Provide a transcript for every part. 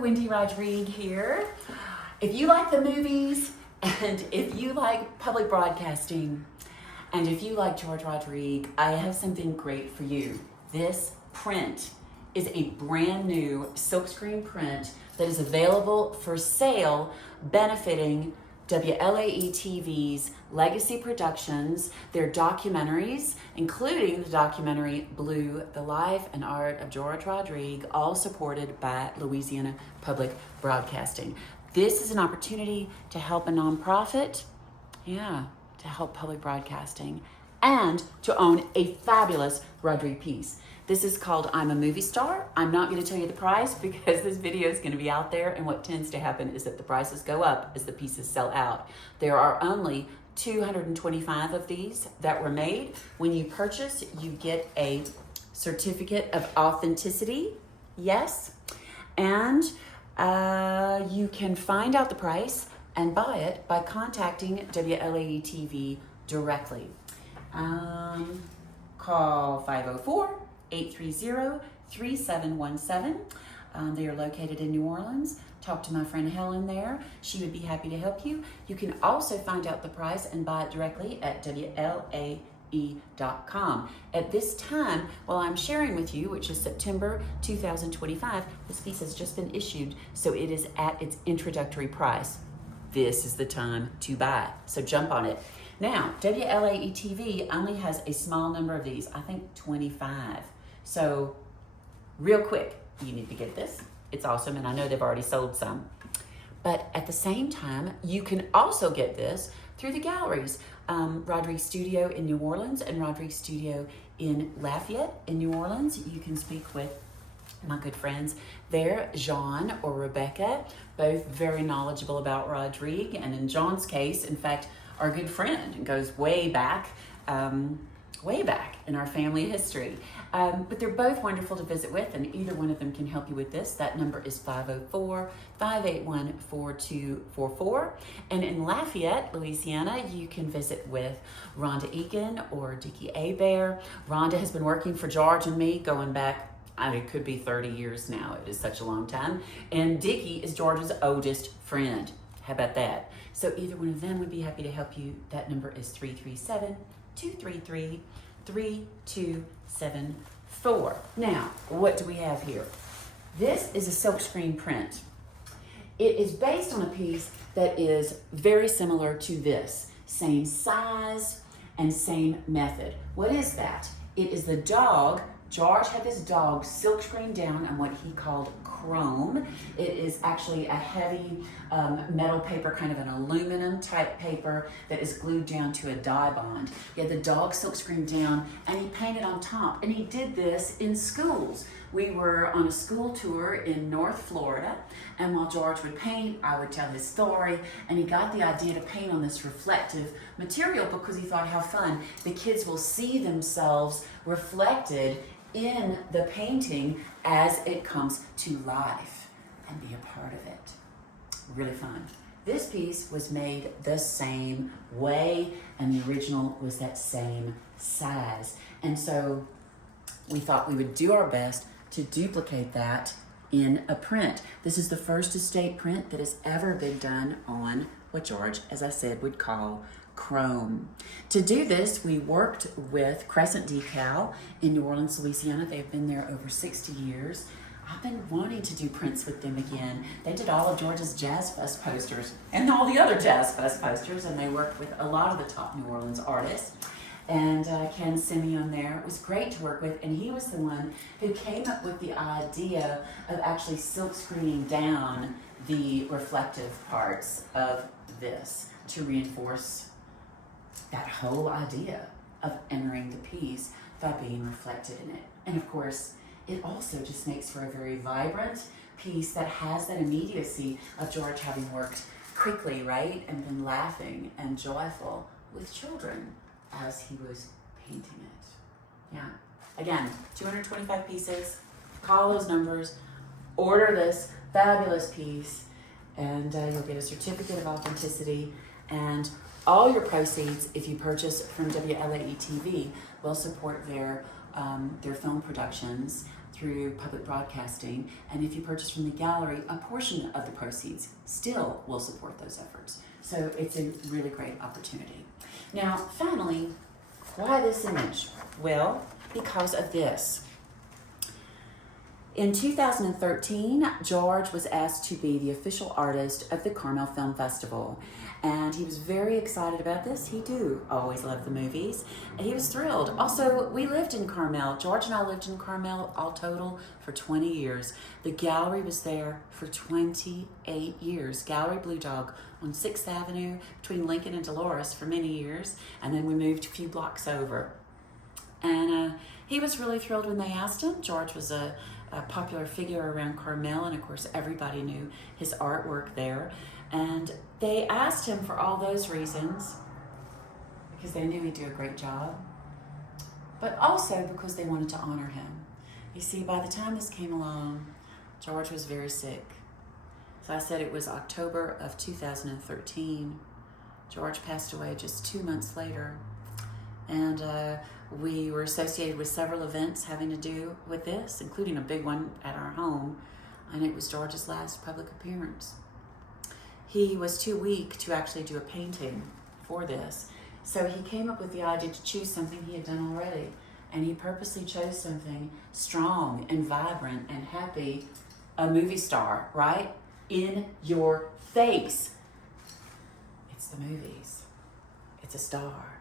Wendy Rodrigue here. If you like the movies, and if you like public broadcasting, and if you like George Rodrigue, I have something great for you. This print is a brand new silkscreen print that is available for sale, benefiting WLAE-TV's legacy productions, their documentaries, including the documentary Blue, the Life and Art of George Rodrigue, all supported by Louisiana Public Broadcasting. This is an opportunity to help a nonprofit, to help public broadcasting, and to own a fabulous Rodrigue piece. This is called I'm a Movie Star. I'm not going to tell you the price because this video is going to be out there, and what tends to happen is that the prices go up as the pieces sell out. There are only 225 of these that were made. When you purchase, you get a certificate of authenticity, yes, and you can find out the price and buy it by contacting WLAE-TV directly. Call 504-830-3717. They are located in New Orleans. Talk to my friend Helen there. She would be happy to help you. You can also find out the price and buy it directly at WLAE.com. At this time, while I'm sharing with you, which is September 2025, this piece has just been issued, so it is at its introductory price. This is the time to buy, so jump on it. Now, WLAE-TV only has a small number of these, I think 25. So real quick, you need to get this. It's awesome, and I know they've already sold some. But at the same time, you can also get this through the galleries. Rodrigue Studio in New Orleans and Rodrigue Studio in Lafayette in New Orleans. You can speak with my good friends there, Jean or Rebecca, both very knowledgeable about Rodrigue, and in John's case, in fact, our good friend, and goes way back in our family history. But they're both wonderful to visit with, and either one of them can help you with this. That number is 504-581-4244. And in Lafayette, Louisiana, you can visit with Rhonda Egan or Dickie Abear. Rhonda has been working for George and me going back, it could be 30 years now. It is such a long time. And Dickie is George's oldest friend. How about that? So either one of them would be happy to help you. That number is 337-233-3274. Now, what do we have here? This is a silkscreen print. It is based on a piece that is very similar to this. Same size and same method. What is that? It is the dog. George had this dog silkscreen down on what he called chrome. It is actually a heavy metal paper, kind of an aluminum type paper that is glued down to a dye bond. He had the dog silkscreen down and he painted on top. And he did this in schools. We were on a school tour in North Florida, and while George would paint, I would tell his story, and he got the idea to paint on this reflective material because he thought, how fun, the kids will see themselves reflected in the painting as it comes to life and be a part of it. Really fun. This piece was made the same way, and the original was that same size. And so we thought we would do our best to duplicate that in a print. This is the first estate print that has ever been done on what George, as I said, would call chrome. To do this, we worked with Crescent Decal in New Orleans, Louisiana. They've been there over 60 years. I've been wanting to do prints with them again. They did all of George's Jazz Fest posters and all the other Jazz Fest posters, and they worked with a lot of the top New Orleans artists. And Ken Simeon there. It was great to work with, and he was the one who came up with the idea of actually silk screening down the reflective parts of this to reinforce that whole idea of entering the piece by being reflected in it. And of course, it also just makes for a very vibrant piece that has that immediacy of George having worked quickly, right? And been laughing and joyful with children as he was painting it. Yeah. Again, 225 pieces. Call those numbers. Order this fabulous piece, and you'll get a certificate of authenticity, and all your proceeds, if you purchase from WLAE-TV, will support their film productions through public broadcasting, and if you purchase from the gallery, a portion of the proceeds still will support those efforts. So it's a really great opportunity. Now, finally, why this image? Well, because of this. In 2013, George was asked to be the official artist of the Carmel Film Festival, and he was very excited about this. He do always love the movies, and he was thrilled. Also, we lived in Carmel. George and I lived in Carmel all total for 20 years. The gallery was there for 28 years. Gallery Blue Dog on 6th Avenue between Lincoln and Dolores for many years, and then we moved a few blocks over. And he was really thrilled when they asked him. George was a popular figure around Carmel, and of course everybody knew his artwork there. And they asked him for all those reasons, because they knew he'd do a great job, but also because they wanted to honor him. You see, by the time this came along, George was very sick. So I said it was October of 2013. George passed away just 2 months later. And we were associated with several events having to do with this, including a big one at our home, and it was George's last public appearance. He was too weak to actually do a painting for this, so he came up with the idea to choose something he had done already, and he purposely chose something strong and vibrant and happy, a movie star, right? In your face. It's the movies. It's a star.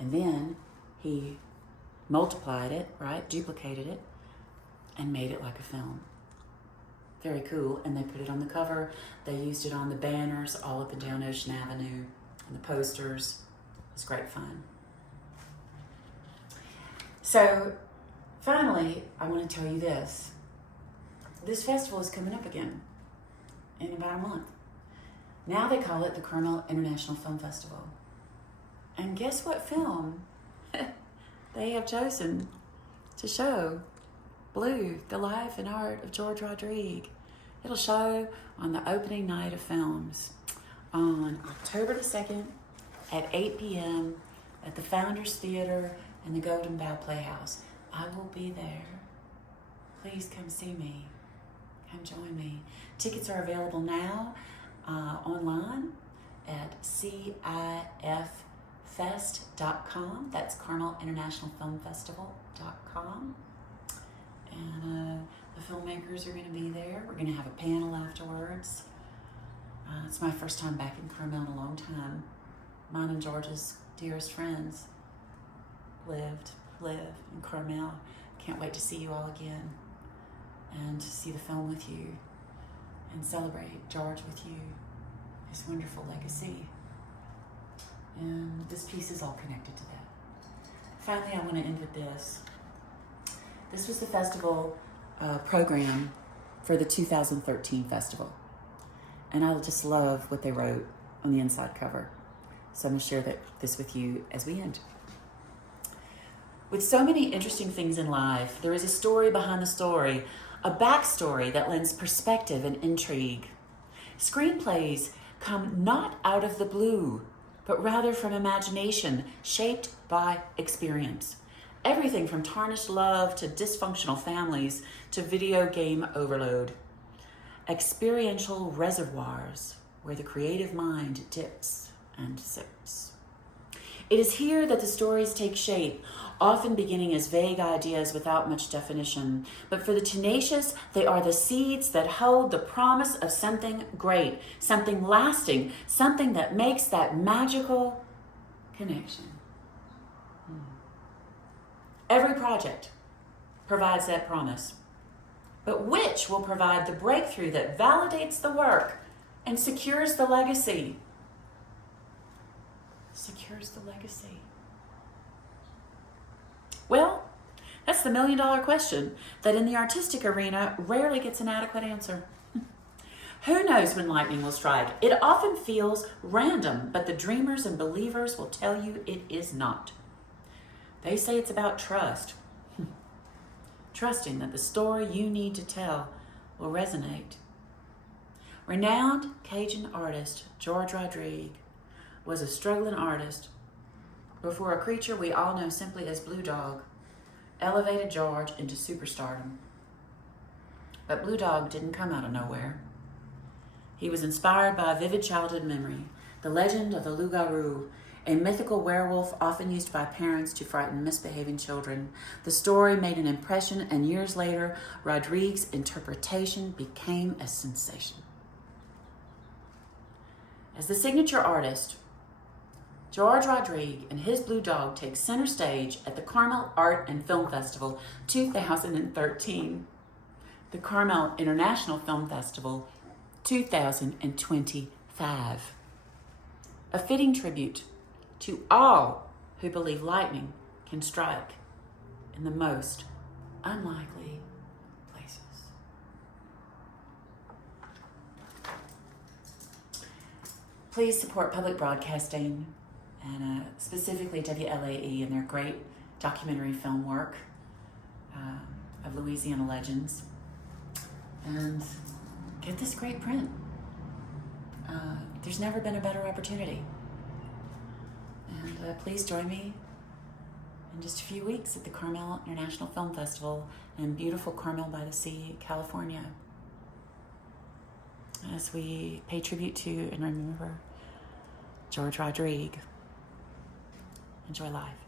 And then he multiplied it, right? Duplicated it and made it like a film. Very cool. And they put it on the cover. They used it on the banners all up and down Ocean Avenue and the posters. It was great fun. So finally, I want to tell you this. This festival is coming up again in about a month. Now they call it the Carmel International Film Festival. And guess what film they have chosen to show? Blue, the life and art of George Rodrigue. It'll show on the opening night of films on October the 2nd at 8 p.m. at the Founders Theater and the Golden Bough Playhouse. I will be there. Please come see me. Come join me. Tickets are available now online at CIFfest.com. That's Carmel International Film Festival.com. And the filmmakers are going to be there. We're going to have a panel afterwards. It's my first time back in Carmel in a long time. Mine and George's dearest friends live in Carmel. Can't wait to see you all again and to see the film with you and celebrate George with you, his wonderful legacy. And this piece is all connected to that. Finally, I want to end with this. This was the festival program for the 2013 festival. And I just love what they wrote on the inside cover. So I'm going to share this with you as we end. With so many interesting things in life, there is a story behind the story, a backstory that lends perspective and intrigue. Screenplays come not out of the blue, but rather from imagination shaped by experience. Everything from tarnished love to dysfunctional families to video game overload. Experiential reservoirs where the creative mind dips and sips. It is here that the stories take shape, often beginning as vague ideas without much definition. But for the tenacious, they are the seeds that hold the promise of something great, something lasting, something that makes that magical connection. Every project provides that promise. But which will provide the breakthrough that validates the work and secures the legacy? Secures the legacy. Well, that's the million-dollar question that in the artistic arena rarely gets an adequate answer. Who knows when lightning will strike? It often feels random, but the dreamers and believers will tell you it is not. They say it's about trust. Trusting that the story you need to tell will resonate. Renowned Cajun artist George Rodrigue was a struggling artist before a creature we all know simply as Blue Dog elevated George into superstardom. But Blue Dog didn't come out of nowhere. He was inspired by a vivid childhood memory, the legend of the loup-garou, a mythical werewolf often used by parents to frighten misbehaving children. The story made an impression, and years later, Rodrigue's interpretation became a sensation. As the signature artist, George Rodrigue and his Blue Dog take center stage at the Carmel Art and Film Festival 2013, the Carmel International Film Festival 2025. A fitting tribute to all who believe lightning can strike in the most unlikely places. Please support public broadcasting, and specifically WLAE and their great documentary film work of Louisiana legends, and get this great print. There's never been a better opportunity. And please join me in just a few weeks at the Carmel International Film Festival in beautiful Carmel by the Sea, California, as we pay tribute to and remember George Rodrigue. Enjoy life.